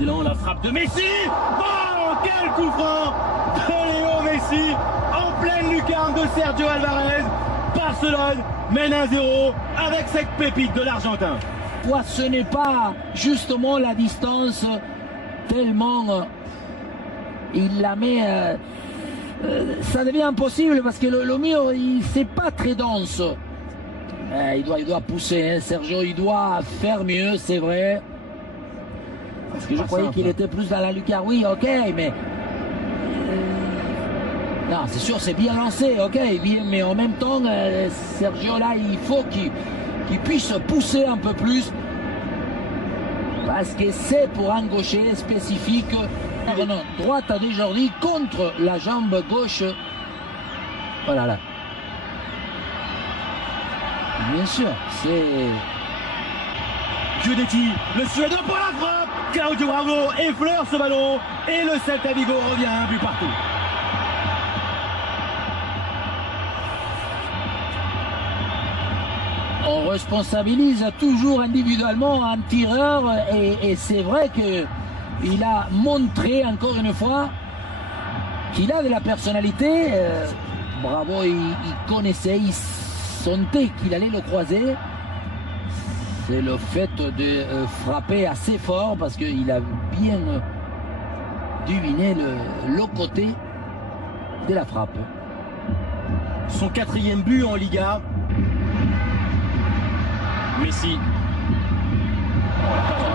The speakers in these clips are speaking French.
excellent, la frappe de Messi. Oh, quel coup franc de Léo Messi en pleine lucarne de Sergio Alvarez. Barcelone mène 1-0 avec cette pépite de l'Argentin. Ce n'est pas justement la distance tellement il la met, ça devient impossible parce que le mur c'est pas très dense. Il doit pousser, hein, Sergio, il doit faire mieux, c'est vrai. Parce que je croyais qu'il était plus dans la lucarne. Oui, ok, mais non, c'est sûr, c'est bien lancé, ok, bien, mais en même temps, Sergio là, il faut qu'il puisse pousser un peu plus. Parce que c'est pour un gaucher spécifique. Droite de Jordi contre la jambe gauche. Voilà là. Bien sûr, c'est Guidetti, le Suédois pour la frappe. Claudio Bravo effleure ce ballon et le Celta Vigo revient un but partout. On responsabilise toujours individuellement un tireur et c'est vrai qu'il a montré encore une fois qu'il a de la personnalité. Bravo, il connaissait, il sentait qu'il allait le croiser. C'est le fait de frapper assez fort parce qu'il a bien deviné le côté de la frappe. Son 4e but en Liga. Messi.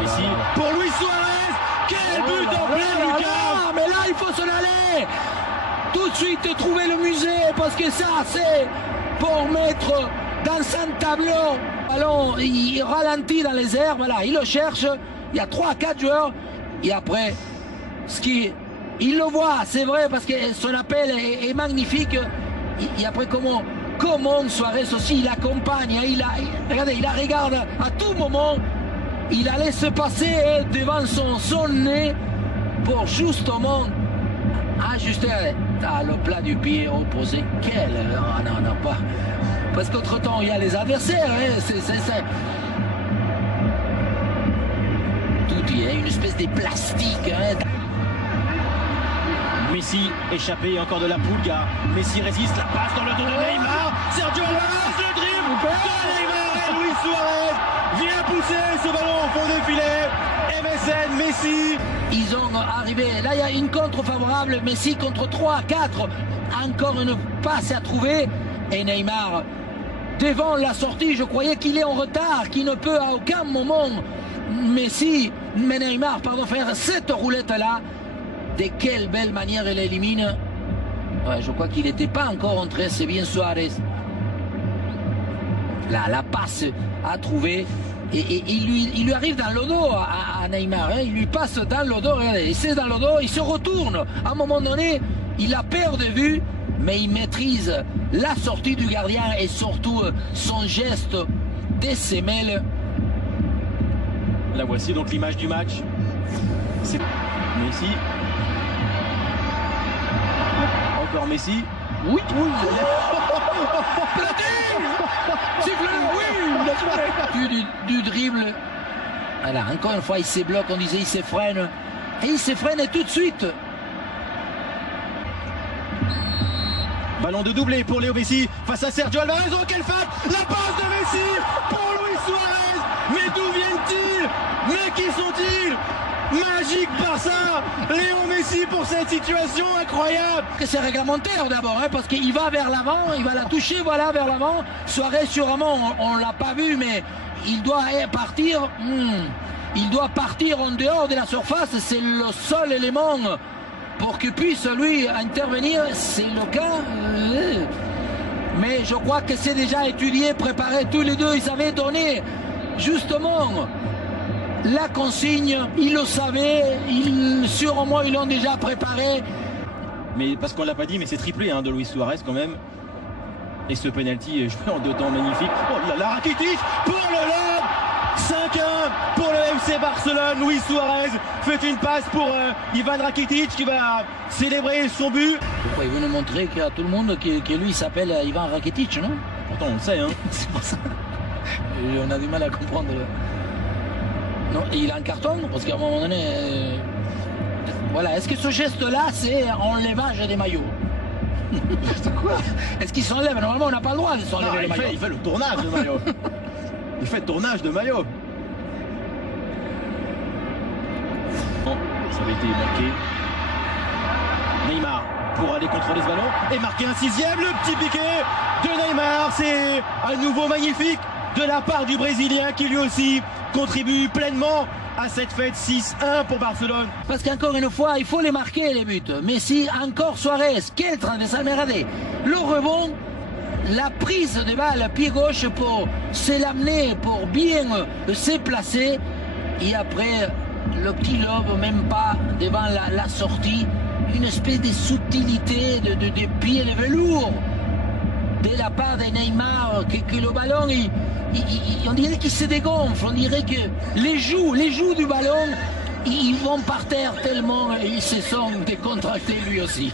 Messi pour Luis Suarez. Quel but en pleine lucarne. Mais là, il faut s'en aller. Tout de suite trouver le musée parce que ça, c'est pour mettre dans un tableau. Ballon, il ralentit dans les airs. Voilà, il le cherche. Il y a 3-4 joueurs. Et après, il le voit, c'est vrai, parce que son appel est magnifique. Et après, comment Suarez aussi, il accompagne, regardez, il la regarde à tout moment, il la laisse passer devant son nez pour justement ajuster le plat du pied opposé. Non, pas. Parce qu'entre-temps, il y a les adversaires, hein, tout y est une espèce de plastique. Hein. Messi échappé, encore de la Pulga. Messi résiste, la passe dans le dos de Neymar. Sergio Alvarez, le dribble de Neymar et Luis Suarez vient pousser ce ballon au fond des filets. MSN, Messi. Ils ont arrivé, là il y a une contre favorable, Messi contre 3-4. Encore une passe à trouver. Et Neymar, devant la sortie, je croyais qu'il est en retard, qu'il ne peut à aucun moment Neymar, faire cette roulette-là. De quelle belle manière elle élimine. Ouais, je crois qu'il n'était pas encore entré, c'est bien Suarez. Là, la passe à trouver. Et il lui arrive dans le dos à Neymar. Hein, il lui passe dans le dos. Regardez, c'est dans le dos, il se retourne. À un moment donné, il a peur de vue, mais il maîtrise la sortie du gardien et surtout son geste des semelles. La voici donc l'image du match. C'est Messi. Encore Messi. Oui. Du dribble. Voilà, encore une fois, il se bloque, on disait il se freine. Et il se freine tout de suite. Ballon de doublé pour Léo Messi face à Sergio Alvarez. Oh, quelle frappe! La passe de Messi pour Luis Suarez. Mais d'où viennent-ils? Mais qui sont-ils? Magique Barça, Léo Messi pour cette situation incroyable. C'est réglementaire d'abord, hein, parce qu'il va vers l'avant, il va la toucher, voilà, vers l'avant. Suarez sûrement, on l'a pas vu, mais il doit partir. Il doit partir en dehors de la surface, c'est le seul élément pour qu'il puisse lui intervenir, c'est le cas. Mais je crois que c'est déjà étudié, préparé, tous les deux, ils avaient donné justement la consigne, ils le savaient, sûrement ils l'ont déjà préparé. Mais parce qu'on l'a pas dit, mais c'est triplé hein, de Luis Suarez quand même. Et ce penalty joué en 2 temps magnifique. Oh là là, Rakitic pour le lob. 5-1 pour le FC Barcelone. Luis Suarez fait une passe pour Ivan Rakitic qui va célébrer son but. Pourquoi il veut nous montrer à tout le monde que lui s'appelle Ivan Rakitic, non? Pourtant on le sait hein. C'est pour ça. On a du mal à comprendre. Non, et il a un carton, parce qu'à un moment donné... Voilà, est-ce que ce geste-là, c'est enlevage des maillots? Quoi? Est-ce qu'il s'enlève? Normalement, on n'a pas le droit de s'enlever les maillots. Il fait le tournage de maillot. Il fait le tournage de maillot. Bon, ça avait été marqué. Neymar pour aller contrôler ce ballon et marquer un 6e. Le petit piqué de Neymar. C'est à nouveau magnifique de la part du Brésilien qui lui aussi contribue pleinement à cette fête. 6-1 pour Barcelone. Parce qu'encore une fois, il faut les marquer les buts. Messi, encore Suarez, quel train de s'emmerder. Le rebond, la prise de balle pied gauche pour se l'amener, pour bien se placer. Et après, le petit lobe, même pas devant la sortie, une espèce de subtilité de pied de velours de la part de Neymar, que le ballon, on dirait qu'il se dégonfle, on dirait que les joues du ballon, ils vont par terre tellement ils se sont décontractés lui aussi.